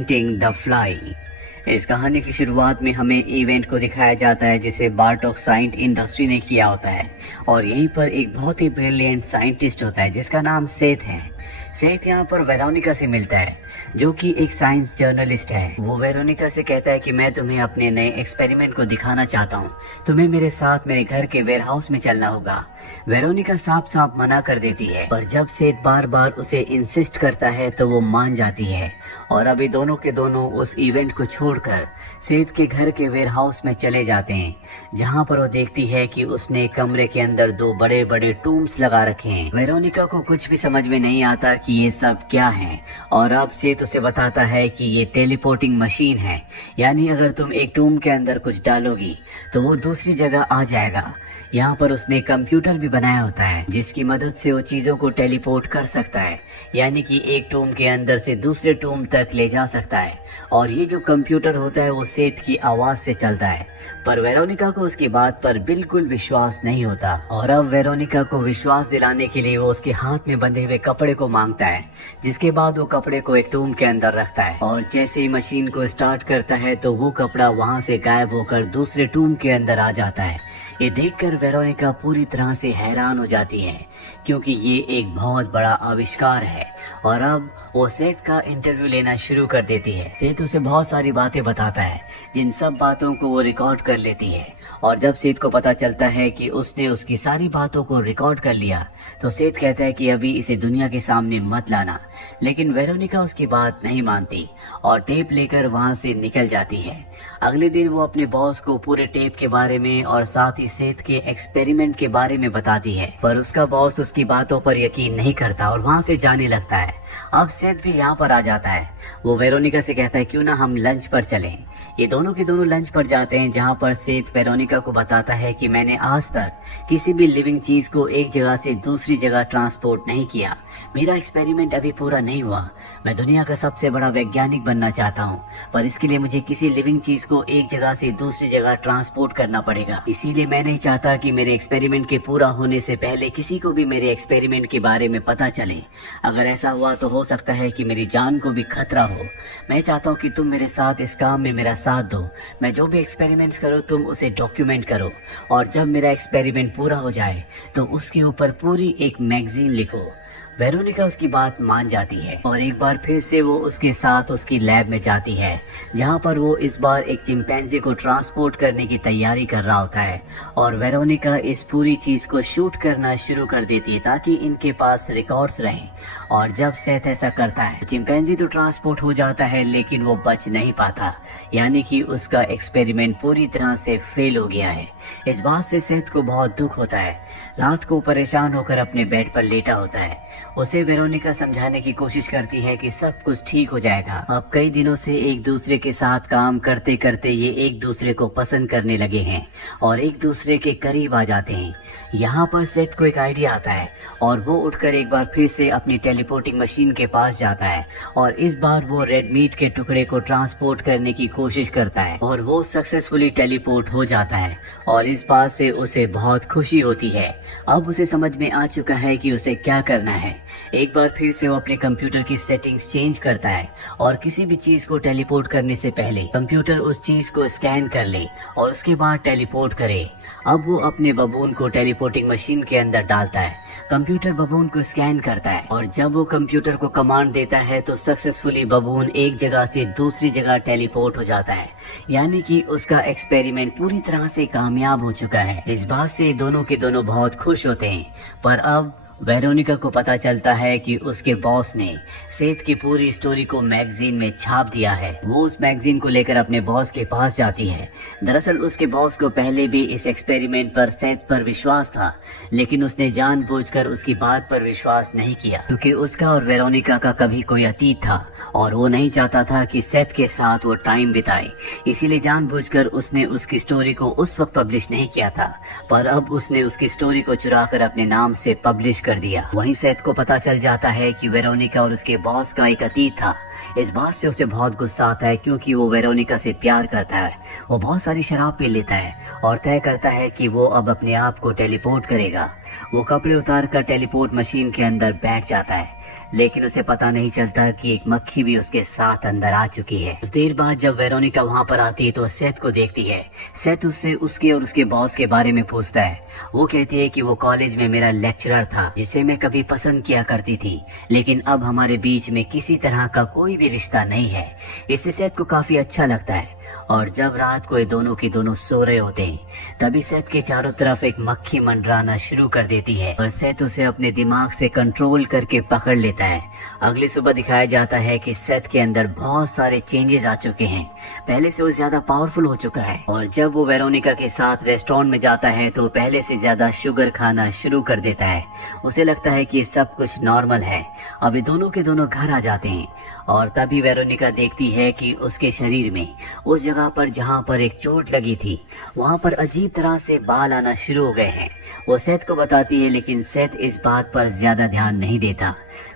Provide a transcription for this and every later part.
Inventing the fly. इस कहानी की शुरुआत में हमें इवेंट को दिखाया जाता है जिसे बार्टोक साइंस इंडस्ट्री ने किया होता है और यहीं पर एक बहुत ही ब्रिलियंट साइंटिस्ट होता है जिसका नाम सेथ है। सेथ यहाँ पर वेरोनिका से मिलता है जो कि एक साइंस जर्नलिस्ट है। वो वेरोनिका से कहता है कि मैं तुम्हें अपने नए एक्सपेरिमेंट को दिखाना चाहता हूँ, तुम्हें मेरे साथ मेरे घर के वेयरहाउस में चलना होगा। वेरोनिका साफ साफ मना कर देती है, पर जब सेथ बार बार उसे इंसिस्ट करता है तो वो मान जाती है और अभी दोनों के दोनों उस इवेंट को छोड़कर सेथ के घर के वेयरहाउस में चले जाते हैं, जहाँ पर वो देखती है कि उसने कमरे के अंदर दो बड़े बड़े टूम्स लगा रखे हैं। वेरोनिका को कुछ भी समझ में नहीं आता कि ये सब क्या है और अब सेथ उसे बताता है कि ये टेलीपोर्टिंग मशीन है, यानी अगर तुम एक टूम के अंदर कुछ डालोगी तो वो दूसरी जगह आ जाएगा। यहाँ पर उसने कंप्यूटर भी बनाया होता है जिसकी मदद से वो चीजों को टेलीपोर्ट कर सकता है, यानी कि एक टूम के अंदर से दूसरे टूम तक ले जा सकता है। और ये जो कंप्यूटर होता है वो सेथ की आवाज से चलता है, पर वेरोनिका को उसकी बात पर बिल्कुल विश्वास नहीं होता और अब वेरोनिका को विश्वास दिलाने के लिए वो उसके हाथ में बंधे हुए कपड़े को मांगता है, जिसके बाद वो कपड़े को एक टूम के अंदर रखता है और जैसे ही मशीन को स्टार्ट करता है तो वो कपड़ा वहाँ से गायब होकर दूसरे टूम के अंदर आ जाता है। ये देखकर वेरोनिका पूरी तरह से हैरान हो जाती है क्योंकि ये एक बहुत बड़ा आविष्कार है और अब वो सेथ का इंटरव्यू लेना शुरू कर देती है। सेथ उसे बहुत सारी बातें बताता है, जिन सब बातों को वो रिकॉर्ड कर लेती है और जब सेथ को पता चलता है कि उसने उसकी सारी बातों को रिकॉर्ड कर लिया तो सेथ कहता है कि अभी इसे दुनिया के सामने मत लाना, लेकिन वेरोनिका उसकी बात नहीं मानती और टेप लेकर वहां से निकल जाती है। अगले दिन वो अपने बॉस को पूरे टेप के बारे में और साथ ही सेथ के एक्सपेरिमेंट के बारे में बताती है, पर उसका बॉस उसकी बातों पर यकीन नहीं करता और वहां से जाने लगता है। अब सेथ भी यहाँ पर आ जाता है। वो वेरोनिका से कहता है क्यों ना हम लंच पर चलें। ये दोनों के दोनों लंच पर जाते हैं, जहाँ पर सेथ वेरोनिका को बताता है कि मैंने आज तक किसी भी लिविंग चीज को एक जगह से दूसरी जगह ट्रांसपोर्ट नहीं किया। मेरा एक्सपेरिमेंट अभी पूरा नहीं हुआ। मैं दुनिया का सबसे बड़ा वैज्ञानिक बनना चाहता हूँ, पर इसके लिए मुझे किसी लिविंग चीज को एक जगह से दूसरी जगह ट्रांसपोर्ट करना पड़ेगा। इसीलिए मैं नहीं चाहता कि मेरे एक्सपेरिमेंट के पूरा होने से पहले किसी को भी मेरे एक्सपेरिमेंट के बारे में पता चले। अगर ऐसा हुआ तो हो सकता है कि मेरी जान को भी खतरा हो। मैं चाहता हूँ कि तुम मेरे साथ इस काम में मेरा साथ दो। मैं जो भी एक्सपेरिमेंट्स करो तुम उसे डॉक्यूमेंट करो और जब मेरा एक्सपेरिमेंट पूरा हो जाए तो उसके ऊपर पूरी एक मैगजीन लिखो। वेरोनिका उसकी बात मान जाती है और एक बार फिर से वो उसके साथ उसकी लैब में जाती है, जहाँ पर वो इस बार एक चिंपैंजी को ट्रांसपोर्ट करने की तैयारी कर रहा होता है और वेरोनिका इस पूरी चीज को शूट करना शुरू कर देती है ताकि इनके पास रिकॉर्ड्स रहें। और जब सेथ ऐसा करता है चिंपैंजी तो ट्रांसपोर्ट हो जाता है लेकिन वो बच नहीं पाता, यानी कि उसका एक्सपेरिमेंट पूरी तरह से फेल हो गया है। इस बात से सेथ को बहुत दुख होता है। रात को परेशान होकर अपने बेड पर लेटा होता है। उसे वेरोनिका समझाने की कोशिश करती है कि सब कुछ ठीक हो जाएगा। अब कई दिनों से एक दूसरे के साथ काम करते करते ये एक दूसरे को पसंद करने लगे हैं और एक दूसरे के करीब आ जाते हैं। यहाँ पर सेथ को एक आइडिया आता है और वो उठकर एक बार फिर से अपनी टेलीपोर्टिंग मशीन के पास जाता है और इस बार वो रेड मीट के टुकड़े को ट्रांसपोर्ट करने की कोशिश करता है और वो सक्सेसफुली टेलीपोर्ट हो जाता है और इस बात से उसे बहुत खुशी होती है। अब उसे समझ में आ चुका है कि उसे क्या करना है। एक बार फिर से वो अपने कंप्यूटर की सेटिंग्स चेंज करता है और किसी भी चीज को टेलीपोर्ट करने से पहले कंप्यूटर उस चीज को स्कैन कर ले और उसके बाद टेलीपोर्ट करे। अब वो अपने बबून को टेलीपोर्टिंग मशीन के अंदर डालता है। कंप्यूटर बबून को स्कैन करता है और जब वो कंप्यूटर को कमांड देता है तो सक्सेसफुली बबून एक जगह से दूसरी जगह टेलीपोर्ट हो जाता है, यानी कि उसका एक्सपेरिमेंट पूरी तरह से कामयाब हो चुका है। इस बात से दोनों के दोनों बहुत खुश होते हैं, पर अब वेरोनिका को पता चलता है कि उसके बॉस ने सेथ की पूरी स्टोरी को मैगजीन में छाप दिया है। वो उस मैगजीन को लेकर अपने बॉस के पास जाती है। दरअसल उसके बॉस को पहले भी इस एक्सपेरिमेंट पर सेथ पर विश्वास था, लेकिन उसने जानबूझकर उसकी बात पर विश्वास नहीं किया क्योंकि उसका और वेरोनिका का कभी कोई अतीत था और वो नहीं चाहता था कि सेथ के साथ वो टाइम बिताए। इसीलिए जानबूझकर उसने उसकी स्टोरी को उस वक्त पब्लिश नहीं किया था, पर अब उसने उसकी स्टोरी को चुराकर अपने नाम से पब्लिश कर दिया। वहीं सेथ को पता चल जाता है कि वेरोनिका और उसके बॉस का एक अतीत था। इस बात से उसे बहुत गुस्सा आता है क्योंकि वो वेरोनिका से प्यार करता है। वो बहुत सारी शराब पी लेता है और तय करता है कि वो अब अपने आप को टेलीपोर्ट करेगा। वो कपड़े उतार कर टेलीपोर्ट मशीन के अंदर बैठ जाता है। लेकिन उसे पता नहीं चलता कि एक मक्खी भी उसके साथ अंदर आ चुकी है। कुछ देर बाद जब वेरोनिका वहाँ पर आती है तो सेथ को देखती है। सेथ उससे उसके और उसके बॉस के बारे में पूछता है। वो कहती है कि वो कॉलेज में मेरा लेक्चरर था जिसे मैं कभी पसंद किया करती थी, लेकिन अब हमारे बीच में किसी तरह का कोई भी रिश्ता नहीं है। इससे सेथ को काफी अच्छा लगता है। और जब रात को ये दोनों के दोनों सो रहे होते हैं तभी सेथ के चारों तरफ एक मक्खी मंडराना शुरू कर देती है और सेथ उसे अपने दिमाग से कंट्रोल करके पकड़ लेता है। अगली सुबह दिखाया जाता है कि सेथ के अंदर बहुत सारे चेंजेस आ चुके हैं। पहले से वो ज्यादा पावरफुल हो चुका है और जब वो वेरोनिका के साथ रेस्टोरेंट में जाता है तो पहले से ज्यादा शुगर खाना शुरू कर देता है। उसे लगता है कि सब कुछ नॉर्मल है। अब ये दोनों के दोनों घर आ जाते हैं और तभी वेरोनिका देखती है कि उसके शरीर में उस जगह पर जहाँ पर एक चोट लगी थी वहाँ पर अजीब तरह से बाल आना शुरू हो गए हैं। वो सेथ को बताती है लेकिन सेथ इस बात पर ज्यादा ध्यान नहीं देता।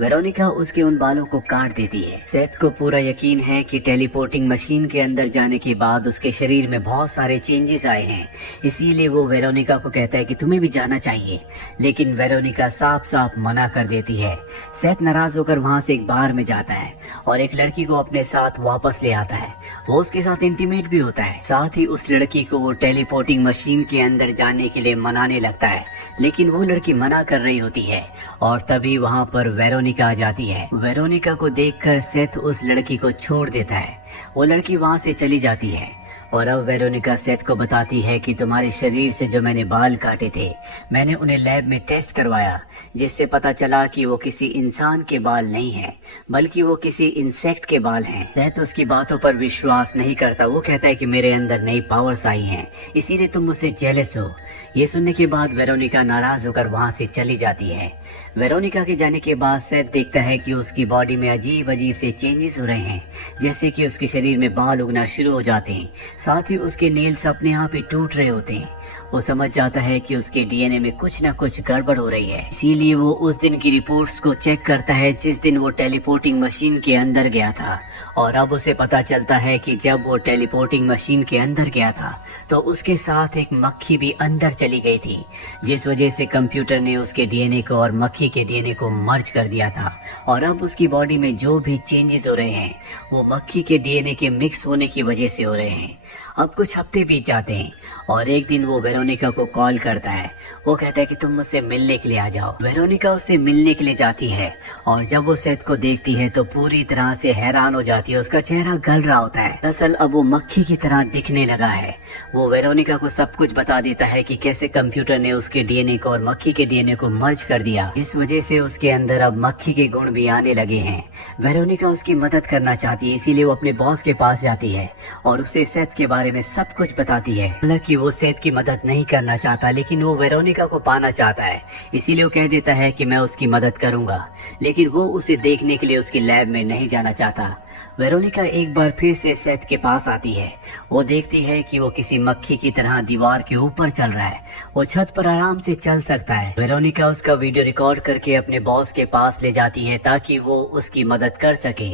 वेरोनिका उसके उन बालों को काट देती है। सेथ को पूरा यकीन है कि टेलीपोर्टिंग मशीन के अंदर जाने के बाद उसके शरीर में बहुत सारे चेंजेस आए हैं, इसीलिए वो वेरोनिका को कहता है कि तुम्हें भी जाना चाहिए, लेकिन वेरोनिका साफ साफ मना कर देती है। सेथ नाराज होकर वहाँ से एक बार में जाता है और एक लड़की को अपने साथ वापस ले आता है। वो उसके साथ इंटीमेट भी होता है। साथ ही उस लड़की को वो टेलीपोर्टिंग मशीन के अंदर जाने के लिए मनाने लगता है, लेकिन वो लड़की मना कर रही होती है और तभी वहाँ पर वेरोनिका आ जाती है। वेरोनिका को देखकर सेथ उस लड़की को छोड़ देता है। वो लड़की वहाँ से चली जाती है और अब वेरोनिका सेथ को बताती है कि तुम्हारे शरीर से जो मैंने बाल काटे थे मैंने उन्हें लैब में टेस्ट करवाया, जिससे पता चला कि वो किसी इंसान के बाल नहीं है बल्कि वो किसी इंसेक्ट के बाल हैं। सेथ उसकी बातों पर विश्वास नहीं करता। वो कहता है कि मेरे अंदर नई पावर्स आई हैं, इसीलिए तुम मुझसे जेलस हो। ये सुनने के बाद वेरोनिका नाराज होकर वहाँ से चली जाती है। वेरोनिका के जाने के बाद सेथ देखता है कि उसकी बॉडी में अजीब अजीब से चेंजेस हो रहे हैं, जैसे कि उसके शरीर में बाल उगना शुरू हो जाते हैं, साथ ही उसके नेल्स अपने आप ही टूट रहे होते हैं। वो समझ जाता है कि उसके डीएनए में कुछ न कुछ गड़बड़ हो रही है, इसीलिए वो उस दिन की रिपोर्ट्स को चेक करता है जिस दिन वो टेलीपोर्टिंग मशीन के अंदर गया था। और अब उसे पता चलता है कि जब वो टेलीपोर्टिंग मशीन के अंदर गया था तो उसके साथ एक मक्खी भी अंदर चली गई थी, जिस वजह से कंप्यूटर ने उसके डीएनए को और मक्खी के डीएनए को मर्ज कर दिया था। और अब उसकी बॉडी में जो भी चेंजेस हो रहे हैं वो मक्खी के डीएनए के मिक्स होने की वजह से हो रहे हैं। अब कुछ हफ्ते बीत जाते हैं और एक दिन वो वेरोनिका को कॉल करता है। वो कहता है कि तुम मुझसे मिलने के लिए आ जाओ। वेरोनिका उससे मिलने के लिए जाती है और जब वो सेथ को देखती है तो पूरी तरह से हैरान हो जाती है। उसका चेहरा गल रहा होता है। दरअसल अब वो मक्खी की तरह दिखने लगा है। वो वेरोनिका को सब कुछ बता देता है कि कैसे कंप्यूटर ने उसके डीएनए को और मक्खी के डीएनए को मर्ज कर दिया, इस वजह से उसके अंदर अब मक्खी के गुण भी आने लगे हैं। वेरोनिका उसकी मदद करना चाहती है, इसीलिए वो अपने बॉस के पास जाती है और उसे सेथ के बारे में सब कुछ बताती है। हालांकि वो सेथ की मदद नहीं करना चाहता, लेकिन वो वेरोनिका को पाना चाहता है, इसीलिए वो कह देता है कि मैं उसकी मदद करूंगा, लेकिन वो उसे देखने के लिए उसकी लैब में नहीं जाना चाहता। वेरोनिका एक बार फिर से सेथ के पास आती है। वो देखती है कि वो किसी मक्खी की तरह दीवार के ऊपर चल रहा है। वो छत पर आराम से चल सकता है। वेरोनिका उसका वीडियो रिकॉर्ड करके अपने बॉस के पास ले जाती है ताकि वो उसकी मदद कर सके।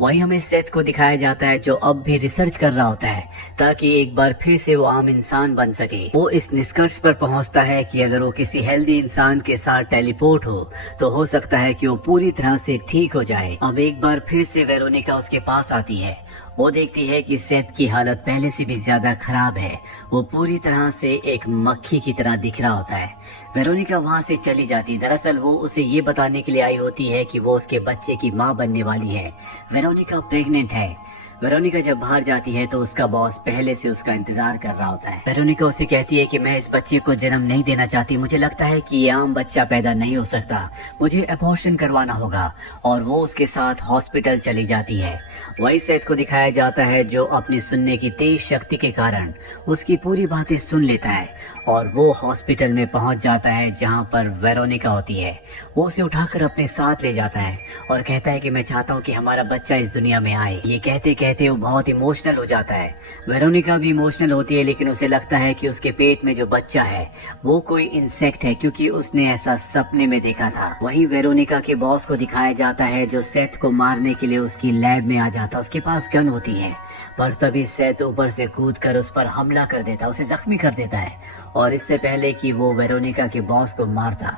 वहीं हमें सेथ को दिखाया जाता है जो अब भी रिसर्च कर रहा होता है ताकि एक बार फिर से वो आम इंसान बन सके। वो इस निष्कर्ष पर पहुंचता है कि अगर वो किसी हेल्दी इंसान के साथ टेलीपोर्ट हो तो हो सकता है कि वो पूरी तरह से ठीक हो जाए। अब एक बार फिर से वेरोनिका उसके पास आती है। वो देखती है कि सेथ की हालत पहले से भी ज्यादा खराब है। वो पूरी तरह से एक मक्खी की तरह दिख रहा होता है। वेरोनिका वहाँ से चली जाती। दरअसल वो उसे ये बताने के लिए आई होती है कि वो उसके बच्चे की माँ बनने वाली है। वेरोनिका प्रेग्नेंट है। वेरोनिका जब बाहर जाती है तो उसका बॉस पहले से उसका इंतजार कर रहा होता है। वेरोनिका उसे कहती है कि मैं इस बच्चे को जन्म नहीं देना चाहती, मुझे लगता है कि ये आम बच्चा पैदा नहीं हो सकता, मुझे अबॉर्शन करवाना होगा। और वो उसके साथ हॉस्पिटल चली जाती है। वही सेथ को दिखाया जाता है जो अपनी सुनने की तेज शक्ति के कारण उसकी पूरी बातें सुन लेता है और वो हॉस्पिटल में पहुंच जाता है जहां पर वेरोनिका होती है। वो उसे उठाकर अपने साथ ले जाता है और कहता है कि मैं चाहता हूं कि हमारा बच्चा इस दुनिया में आए। ये कहते कहते वो बहुत इमोशनल हो जाता है। वेरोनिका भी इमोशनल होती है, लेकिन उसे लगता है कि उसके पेट में जो बच्चा है वो कोई इंसेक्ट है, क्योंकि उसने ऐसा सपने में देखा था। वही वेरोनिका के बॉस को दिखाया जाता है जो सेथ को मारने के लिए उसकी लैब में आ जाता है। उसके पास गन होती है, पर तभी सेथ ऊपर से कूदकर उस पर हमला कर देता, उसे जख्मी कर देता है। और इससे पहले कि वो वेरोनिका के बॉस को मारता,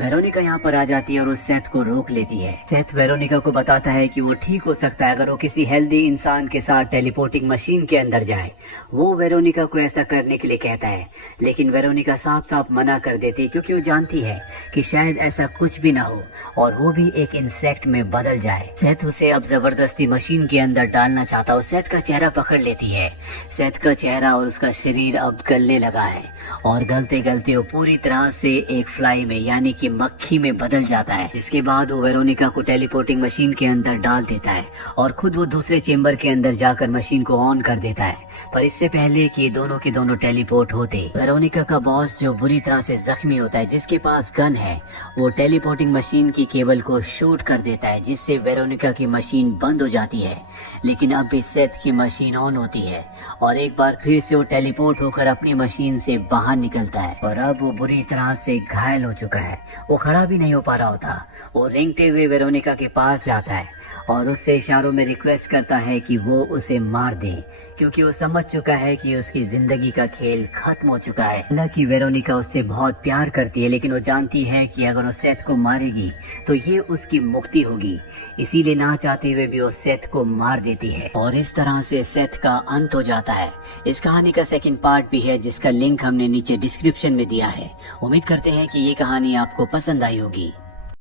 वेरोनिका यहाँ पर आ जाती है और उस सेथ को रोक लेती है। सेथ वेरोनिका को बताता है कि वो ठीक हो सकता है अगर वो किसी हेल्दी इंसान के साथ टेलीपोर्टिंग मशीन के अंदर जाए। वो वेरोनिका को ऐसा करने के लिए कहता है, लेकिन वेरोनिका साफ साफ मना कर देती है, क्योंकि वो जानती है कि शायद ऐसा कुछ भी ना हो और वो भी एक इंसेक्ट में बदल जाए। सेथ उसे अब जबरदस्ती मशीन के अंदर डालना चाहता है। सेथ का चेहरा पकड़ लेती है। सेथ का चेहरा और उसका शरीर अब गलने लगा है और गलते गलते वो पूरी तरह से एक फ्लाई में यानी कि मक्खी में बदल जाता है। इसके बाद वो वेरोनिका को टेलीपोर्टिंग मशीन के अंदर डाल देता है और खुद वो दूसरे चेम्बर के अंदर जाकर मशीन को ऑन कर देता है। पर इससे पहले कि दोनों के दोनों टेलीपोर्ट होते, वेरोनिका का बॉस जो बुरी तरह से जख्मी होता है, जिसके पास गन है, वो टेलीपोर्टिंग मशीन की केबल को शूट कर देता है, जिससे वेरोनिका की मशीन बंद हो जाती है। लेकिन अब भी सेथ की मशीन ऑन होती है और एक बार फिर से वो टेलीपोर्ट होकर अपनी मशीन से बाहर निकलता है। और अब वो बुरी तरह से घायल हो चुका है, वो खड़ा भी नहीं हो पा रहा होता। वो रेंगते हुए वेरोनिका के पास जाता है और उससे इशारों में रिक्वेस्ट करता है कि वो उसे मार दे, क्योंकि वो समझ चुका है कि उसकी जिंदगी का खेल खत्म हो चुका है। हालांकि वेरोनिका उससे बहुत प्यार करती है, लेकिन वो जानती है कि अगर वो सेथ को मारेगी तो ये उसकी मुक्ति होगी। इसीलिए ना चाहते हुए भी वो सेथ को मार देती है और इस तरह से सेथ का अंत हो जाता है। इस कहानी का सेकंड पार्ट भी है, जिसका लिंक हमने नीचे डिस्क्रिप्शन में दिया है। उम्मीद करते हैं कि ये कहानी आपको पसंद आई होगी।